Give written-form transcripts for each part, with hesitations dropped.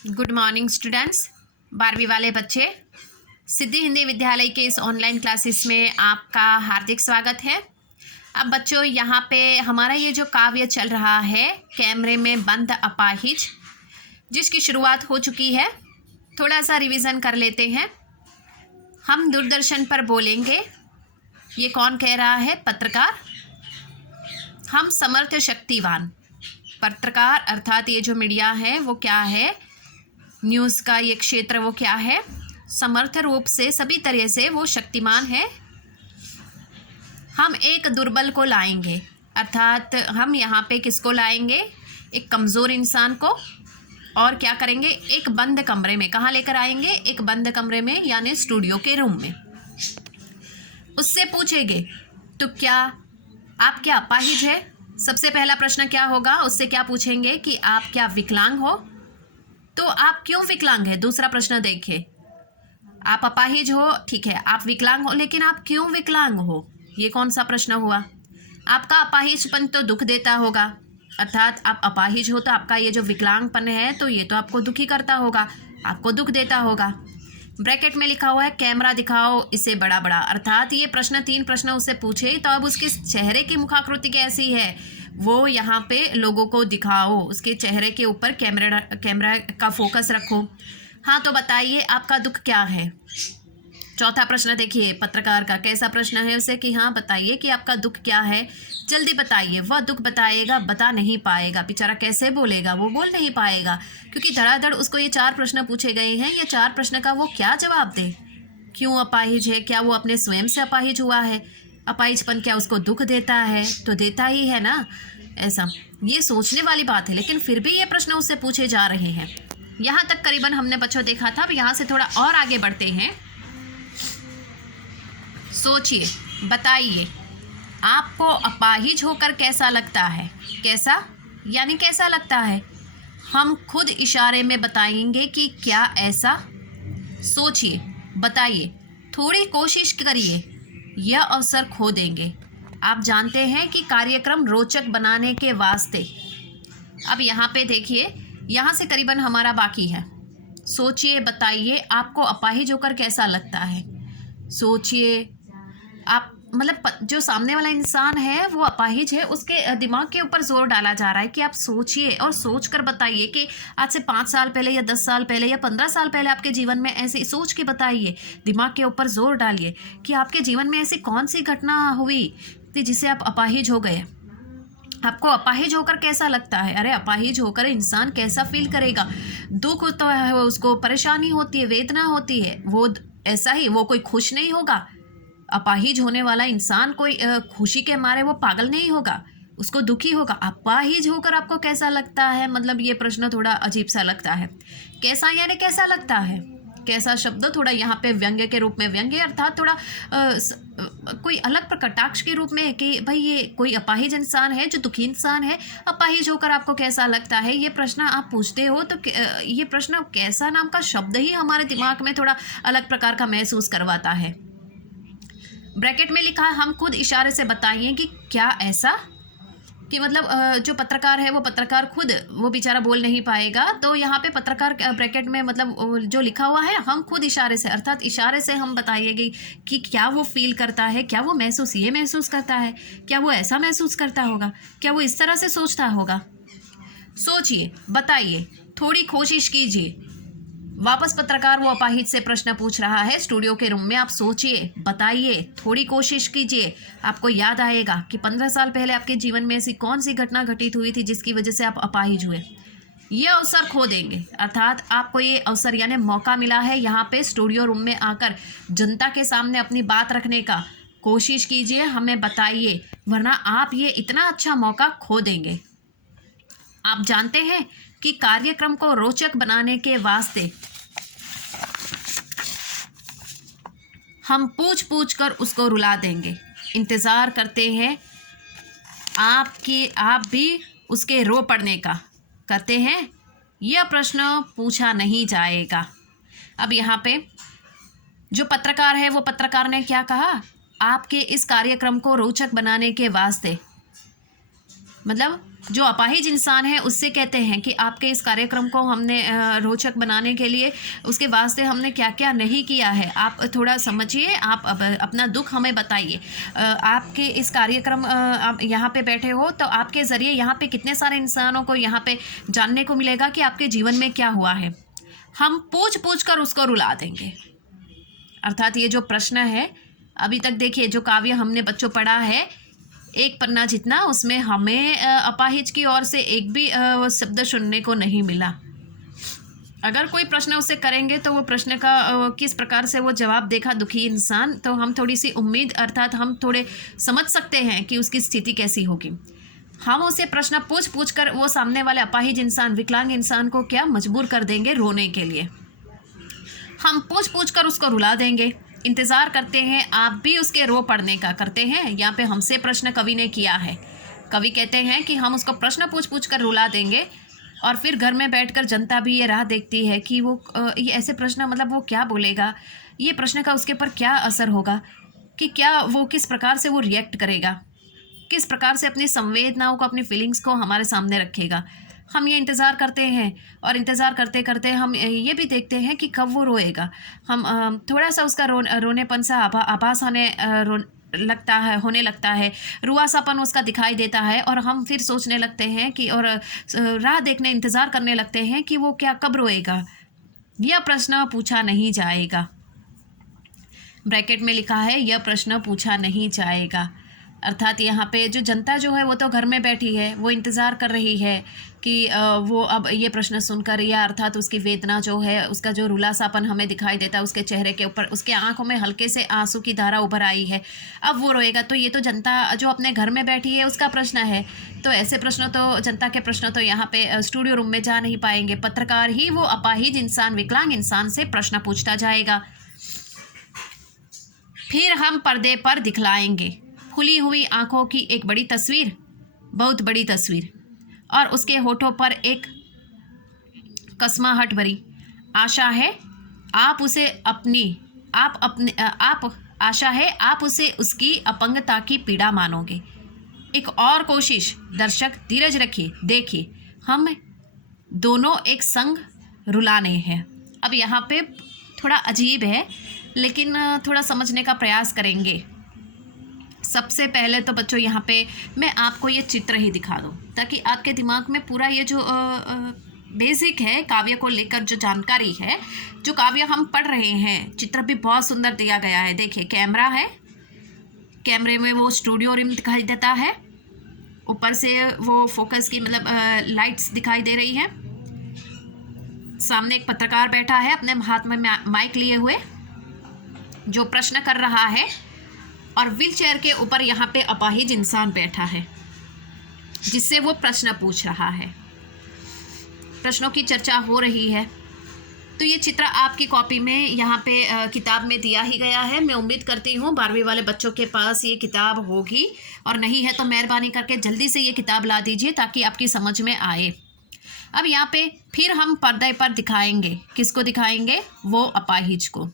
Good morning students. 12वीं वाले बच्चे, सिद्धि हिंदी विद्यालय के इस ऑनलाइन क्लासेस में आपका हार्दिक स्वागत है। अब बच्चों, यहाँ पे हमारा ये जो काव्य चल रहा है, कैमरे में बंद अपाहिज, जिसकी शुरुआत हो चुकी है। थोड़ा सा रिवीजन कर लेते हैं। हम दूरदर्शन पर बोलेंगे, ये कौन कह रहा है? पत्रकार। हम समर्थ शक्तिवान। पत्रकार अर्थात ये जो मीडिया है वो क्या है? न्यूज़ का ये क्षेत्र वो क्या है? समर्थ रूप से सभी तरह से वो शक्तिमान है। हम एक दुर्बल को लाएंगे, अर्थात हम यहाँ पे किसको लाएंगे? एक कमज़ोर इंसान को। और क्या करेंगे? एक बंद कमरे में। कहाँ लेकर आएंगे? एक बंद कमरे में, यानी स्टूडियो के रूम में। उससे पूछेंगे, तो क्या आप क्या अपाहिज है? सबसे पहला प्रश्न क्या होगा? उससे क्या पूछेंगे कि आप क्या विकलांग हो? तो आप क्यों विकलांग है? दूसरा प्रश्न देखिए। आप अपाहिज हो, ठीक है, आप विकलांग हो, लेकिन आप क्यों विकलांग हो? ये कौन सा प्रश्न हुआ? आपका अपाहिजपन तो दुख देता होगा, अर्थात आप अपाहिज हो तो आपका ये जो विकलांगपन है तो ये तो आपको दुखी करता होगा, आपको दुख देता होगा। ब्रैकेट में लिखा हुआ है कैमरा दिखाओ इसे बड़ा बड़ा, अर्थात ये प्रश्न 3 प्रश्न उससे पूछे तो अब उसके चेहरे की मुखाकृति कैसी है वो यहाँ पे लोगों को दिखाओ। उसके चेहरे के ऊपर कैमरा का फोकस रखो। हाँ, तो बताइए आपका दुख क्या है? चौथा प्रश्न देखिए, पत्रकार का कैसा प्रश्न है उसे कि हाँ बताइए कि आपका दुख क्या है, जल्दी बताइए। वह दुख बताएगा, बता नहीं पाएगा। बेचारा कैसे बोलेगा? वो बोल नहीं पाएगा, क्योंकि धड़ाधड़ उसको ये 4 प्रश्न पूछे गए हैं। ये 4 प्रश्न का वो क्या जवाब दे? क्यों अपाहिज है? क्या वो अपने स्वयं से अपाहिज हुआ है? अपाहिजपन क्या उसको दुख देता है? तो देता ही है ना। ऐसा ये सोचने वाली बात है, लेकिन फिर भी ये प्रश्न उससे पूछे जा रहे हैं। यहाँ तक करीबन हमने बच्चों देखा था। अब यहाँ से थोड़ा और आगे बढ़ते हैं। सोचिए, बताइए आपको अपाहिज होकर कैसा लगता है? कैसा यानी कैसा लगता है? हम खुद इशारे में बताएंगे कि क्या ऐसा। सोचिए, बताइए, थोड़ी कोशिश करिए, यह अवसर खो देंगे। आप जानते हैं कि कार्यक्रम रोचक बनाने के वास्ते। अब यहाँ पे देखिए, यहाँ से करीबन हमारा बाकी है। सोचिए, बताइए आपको अपाहिज होकर कैसा लगता है। सोचिए, आप मतलब जो सामने वाला इंसान है वो अपाहिज है, उसके दिमाग के ऊपर जोर डाला जा रहा है कि आप सोचिए और सोच कर बताइए कि आज से 5 साल पहले या 10 साल पहले या 15 साल पहले आपके जीवन में ऐसे सोच के बताइए। दिमाग के ऊपर जोर डालिए कि आपके जीवन में ऐसी कौन सी घटना हुई थी जिससे आप अपाहिज हो गए। आपको अपाहिज होकर कैसा लगता है? अरे अपाहिज होकर इंसान कैसा फील करेगा? दुख होता है उसको, परेशानी होती है, वेदना होती है। वो ऐसा ही, वो कोई खुश नहीं होगा। अपाहिज होने वाला इंसान कोई खुशी के मारे वो पागल नहीं होगा, उसको दुखी होगा। अपाहिज होकर आपको कैसा लगता है? मतलब ये प्रश्न थोड़ा अजीब सा लगता है। कैसा यानी कैसा लगता है? कैसा शब्द थोड़ा यहाँ पे व्यंग्य के रूप में, व्यंग्य अर्थात थोड़ा कोई अलग कटाक्ष के रूप में कि भाई ये कोई अपाहिज इंसान है, जो दुखी इंसान है, अपाहिज होकर आपको कैसा लगता है? ये प्रश्न आप पूछते हो तो ये प्रश्न कैसा नाम का शब्द ही हमारे दिमाग में थोड़ा अलग प्रकार का महसूस करवाता है। ब्रैकेट में लिखा है हम खुद इशारे से बताइए कि क्या ऐसा, कि मतलब जो पत्रकार है वो पत्रकार खुद, वो बेचारा बोल नहीं पाएगा, तो यहाँ पे पत्रकार ब्रैकेट में मतलब जो लिखा हुआ है हम खुद इशारे से, अर्थात इशारे से हम बताइएगा कि क्या वो फील करता है, क्या वो महसूस ये महसूस करता है, क्या वो ऐसा महसूस करता होगा, क्या वो इस तरह से सोचता होगा। सोचिए, बताइए, थोड़ी कोशिश कीजिए। वापस पत्रकार वो अपाहिज से प्रश्न पूछ रहा है स्टूडियो के रूम में। आप सोचिए, बताइए, थोड़ी कोशिश कीजिए। आपको याद आएगा कि 15 साल पहले आपके जीवन में ऐसी कौन सी घटना घटित हुई थी जिसकी वजह से आप अपाहिज हुए। ये अवसर खो देंगे, अर्थात आपको ये अवसर यानी मौका मिला है यहाँ पे स्टूडियो रूम में आकर जनता के सामने अपनी बात रखने का। कोशिश कीजिए, हमें बताइए, वरना आप ये इतना अच्छा मौका खो देंगे। आप जानते हैं कि कार्यक्रम को रोचक बनाने के वास्ते हम पूछ पूछ कर उसको रुला देंगे। इंतज़ार करते हैं आप भी उसके रो पड़ने का। करते हैं, यह प्रश्न पूछा नहीं जाएगा। अब यहाँ पे जो पत्रकार है वो पत्रकार ने क्या कहा? आपके इस कार्यक्रम को रोचक बनाने के वास्ते मतलब जो अपाहिज इंसान है उससे कहते हैं कि आपके इस कार्यक्रम को हमने रोचक बनाने के लिए उसके वास्ते हमने क्या क्या नहीं किया है, आप थोड़ा समझिए, आप अपना दुख हमें बताइए। आपके इस कार्यक्रम आप यहाँ पे बैठे हो तो आपके ज़रिए यहाँ पे कितने सारे इंसानों को यहाँ पे जानने को मिलेगा कि आपके जीवन में क्या हुआ है। हम पूछ पूछ कर उसको रुला देंगे। अर्थात ये जो प्रश्न है, अभी तक देखिए जो काव्य हमने बच्चों पढ़ा है, एक पन्ना जितना, उसमें हमें अपाहिज की ओर से एक भी शब्द सुनने को नहीं मिला। अगर कोई प्रश्न उससे करेंगे तो वो प्रश्न का किस प्रकार से वो जवाब देगा दुखी इंसान, तो हम थोड़ी सी उम्मीद, अर्थात हम थोड़े समझ सकते हैं कि उसकी स्थिति कैसी होगी। हम उसे प्रश्न पूछ पूछ कर वो सामने वाले अपाहिज इंसान, विकलांग इंसान को क्या मजबूर कर देंगे रोने के लिए। हम पूछ पूछ कर उसको रुला देंगे। इंतज़ार करते हैं, आप भी उसके रो पढ़ने का करते हैं। यहाँ पे हमसे प्रश्न कवि ने किया है। कवि कहते हैं कि हम उसको प्रश्न पूछ पूछ कर रुला देंगे और फिर घर में बैठकर जनता भी ये राह देखती है कि वो ये ऐसे प्रश्न, मतलब वो क्या बोलेगा, ये प्रश्न का उसके ऊपर क्या असर होगा, कि क्या वो किस प्रकार से वो रिएक्ट करेगा, किस प्रकार से अपनी संवेदनाओं को, अपनी फीलिंग्स को हमारे सामने रखेगा। हम ये इंतज़ार करते हैं और इंतज़ार करते करते हम ये भी देखते हैं कि कब वो रोएगा। हम थोड़ा सा उसका रोनेपन सा आभास होने लगता है, रुआसापन उसका दिखाई देता है और हम फिर सोचने लगते हैं कि, और राह देखने, इंतज़ार करने लगते हैं कि वो क्या कब रोएगा। यह प्रश्न पूछा नहीं जाएगा। ब्रैकेट में लिखा है यह प्रश्न पूछा नहीं जाएगा। अर्थात यहाँ पे जो जनता जो है वो तो घर में बैठी है, वो इंतज़ार कर रही है कि वो अब ये प्रश्न सुनकर, या अर्थात उसकी वेदना जो है, उसका जो रुलासापन हमें दिखाई देता है उसके चेहरे के ऊपर, उसके आंखों में हल्के से आंसू की धारा उभर आई है, अब वो रोएगा। तो ये तो जनता जो अपने घर में बैठी है उसका प्रश्न है। तो ऐसे प्रश्न तो, जनता के प्रश्न तो यहाँ पे स्टूडियो रूम में जा नहीं पाएंगे। पत्रकार ही वो अपाहिज इंसान, विकलांग इंसान से प्रश्न पूछता जाएगा। फिर हम पर्दे पर दिखलाएंगे खुली हुई आंखों की एक बड़ी तस्वीर, बहुत बड़ी तस्वीर, और उसके होठों पर एक कसमाहट भरी आशा है। आप उसे आशा है आप उसे उसकी अपंगता की पीड़ा मानोगे। एक और कोशिश, दर्शक धीरज रखिए, देखिए हम दोनों एक संग रुलाने हैं। अब यहाँ पे थोड़ा अजीब है, लेकिन थोड़ा समझने का प्रयास करेंगे। सबसे पहले तो बच्चों यहाँ पे मैं आपको ये चित्र ही दिखा दूँ ताकि आपके दिमाग में पूरा ये जो बेसिक है काव्य को लेकर जो जानकारी है, जो काव्य हम पढ़ रहे हैं, चित्र भी बहुत सुंदर दिया गया है। देखिए कैमरा है, कैमरे में वो स्टूडियो रूम दिखाई देता है, ऊपर से वो फोकस की मतलब लाइट्स दिखाई दे रही है। सामने एक पत्रकार बैठा है अपने हाथ में माइक लिए हुए, जो प्रश्न कर रहा है, और व्हील चेयर के ऊपर यहाँ पे अपाहिज इंसान बैठा है जिससे वो प्रश्न पूछ रहा है। प्रश्नों की चर्चा हो रही है। तो ये चित्र आपकी कॉपी में यहाँ पे किताब में दिया ही गया है। मैं उम्मीद करती हूँ 12वीं वाले बच्चों के पास ये किताब होगी, और नहीं है तो मेहरबानी करके जल्दी से ये किताब ला दीजिए ताकि आपकी समझ में आए। अब यहाँ पे फिर हम पर्दे पर दिखाएंगे, किसको दिखाएंगे? वो अपाहिज को।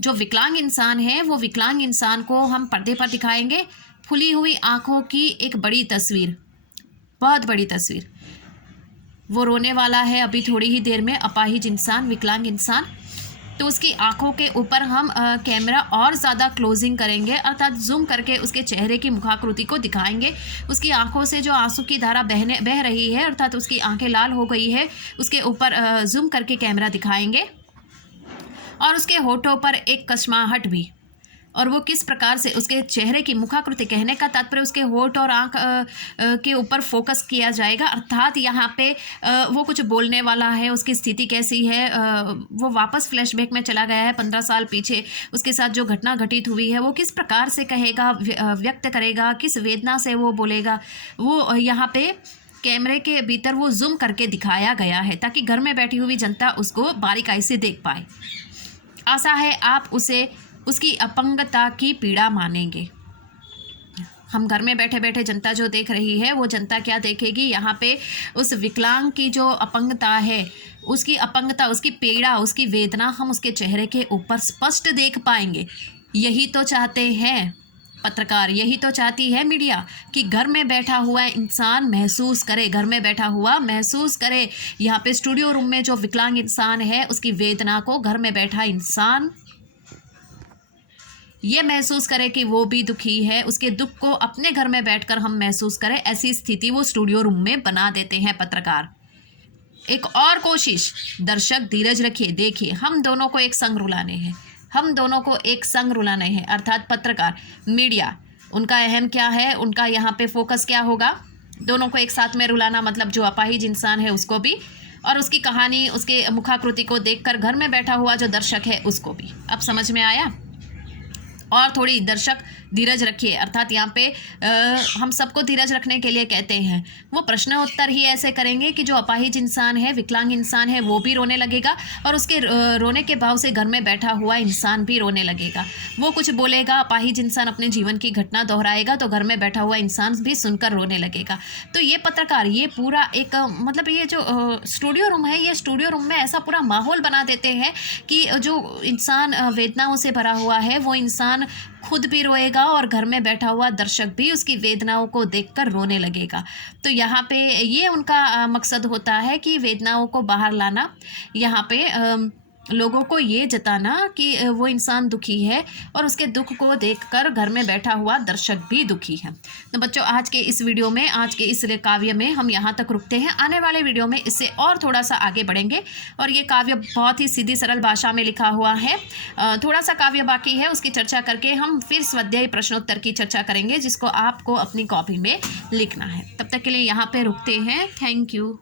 जो विकलांग इंसान है वो विकलांग इंसान को हम पर्दे पर दिखाएंगे। खुली हुई आँखों की एक बड़ी तस्वीर, बहुत बड़ी तस्वीर। वो रोने वाला है अभी थोड़ी ही देर में, अपाहिज इंसान, विकलांग इंसान। तो उसकी आंखों के ऊपर हम कैमरा और ज़्यादा क्लोजिंग करेंगे, अर्थात जूम करके उसके चेहरे की मुखाकृति को दिखाएंगे। उसकी आंखों से जो आंसू की धारा बह रही है, अर्थात उसकी आंखें लाल हो गई है, उसके ऊपर जूम करके कैमरा दिखाएंगे। और उसके होठों पर एक कसमाहट भी, और वो किस प्रकार से उसके चेहरे की मुखाकृति, कहने का तात्पर्य उसके होठ और आँख के ऊपर फोकस किया जाएगा। अर्थात यहाँ पे वो कुछ बोलने वाला है, उसकी स्थिति कैसी है, वो वापस फ्लैशबैक में चला गया है 15 साल पीछे, उसके साथ जो घटना घटित हुई है वो किस प्रकार से कहेगा, व्यक्त करेगा, किस वेदना से वो बोलेगा, वो यहाँ पे कैमरे के भीतर वो जूम करके दिखाया गया है ताकि घर में बैठी हुई जनता उसको बारीकाई से देख पाए। आशा है आप उसे उसकी अपंगता की पीड़ा मानेंगे। हम घर में बैठे बैठे जनता जो देख रही है, वो जनता क्या देखेगी? यहाँ पे उस विकलांग की जो अपंगता है, उसकी अपंगता, उसकी पीड़ा, उसकी वेदना हम उसके चेहरे के ऊपर स्पष्ट देख पाएंगे। यही तो चाहते हैं पत्रकार, यही तो चाहती है मीडिया कि घर में बैठा हुआ इंसान महसूस करे, घर में बैठा हुआ महसूस करे। यहाँ पे स्टूडियो रूम में जो विकलांग इंसान है उसकी वेदना को घर में बैठा इंसान ये महसूस करे कि वो भी दुखी है, उसके दुख को अपने घर में बैठकर हम महसूस करें, ऐसी स्थिति वो स्टूडियो रूम में बना देते हैं पत्रकार। एक और कोशिश, दर्शक धीरज रखिए, देखिए हम दोनों को एक संग रुलाने हैं, हम दोनों को एक संग रुलाने हैं, अर्थात पत्रकार, मीडिया, उनका अहम क्या है, उनका यहाँ पे फोकस क्या होगा, दोनों को एक साथ में रुलाना, मतलब जो अपाहिज इंसान है उसको भी और उसकी कहानी, उसके मुखाकृति को देखकर घर में बैठा हुआ जो दर्शक है उसको भी। अब समझ में आया? और थोड़ी दर्शक धीरज रखिए, अर्थात यहाँ पे हम सबको धीरज रखने के लिए कहते हैं। वो प्रश्न उत्तर ही ऐसे करेंगे कि जो अपाहिज इंसान है, विकलांग इंसान है, वो भी रोने लगेगा और उसके रोने के भाव से घर में बैठा हुआ इंसान भी रोने लगेगा। वो कुछ बोलेगा, अपाहिज इंसान अपने जीवन की घटना दोहराएगा तो घर में बैठा हुआ इंसान भी सुनकर रोने लगेगा। तो ये पत्रकार, ये पूरा एक मतलब ये जो स्टूडियो रूम है, ये स्टूडियो रूम में ऐसा पूरा माहौल बना देते हैं कि जो इंसान वेदनाओं से भरा हुआ है वो इंसान खुद भी रोएगा और घर में बैठा हुआ दर्शक भी उसकी वेदनाओं को देखकर रोने लगेगा। तो यहाँ पे ये उनका मकसद होता है कि वेदनाओं को बाहर लाना, यहाँ पे लोगों को ये जताना कि वो इंसान दुखी है और उसके दुख को देखकर घर में बैठा हुआ दर्शक भी दुखी है। तो बच्चों, आज के इस वीडियो में, आज के इस काव्य में हम यहाँ तक रुकते हैं। आने वाले वीडियो में इससे और थोड़ा सा आगे बढ़ेंगे और ये काव्य बहुत ही सीधी सरल भाषा में लिखा हुआ है। थोड़ा सा काव्य बाकी है, उसकी चर्चा करके हम फिर स्वाध्यायी प्रश्नोत्तर की चर्चा करेंगे जिसको आपको अपनी कॉपी में लिखना है। तब तक के लिए यहाँ पे रुकते हैं। Thank you.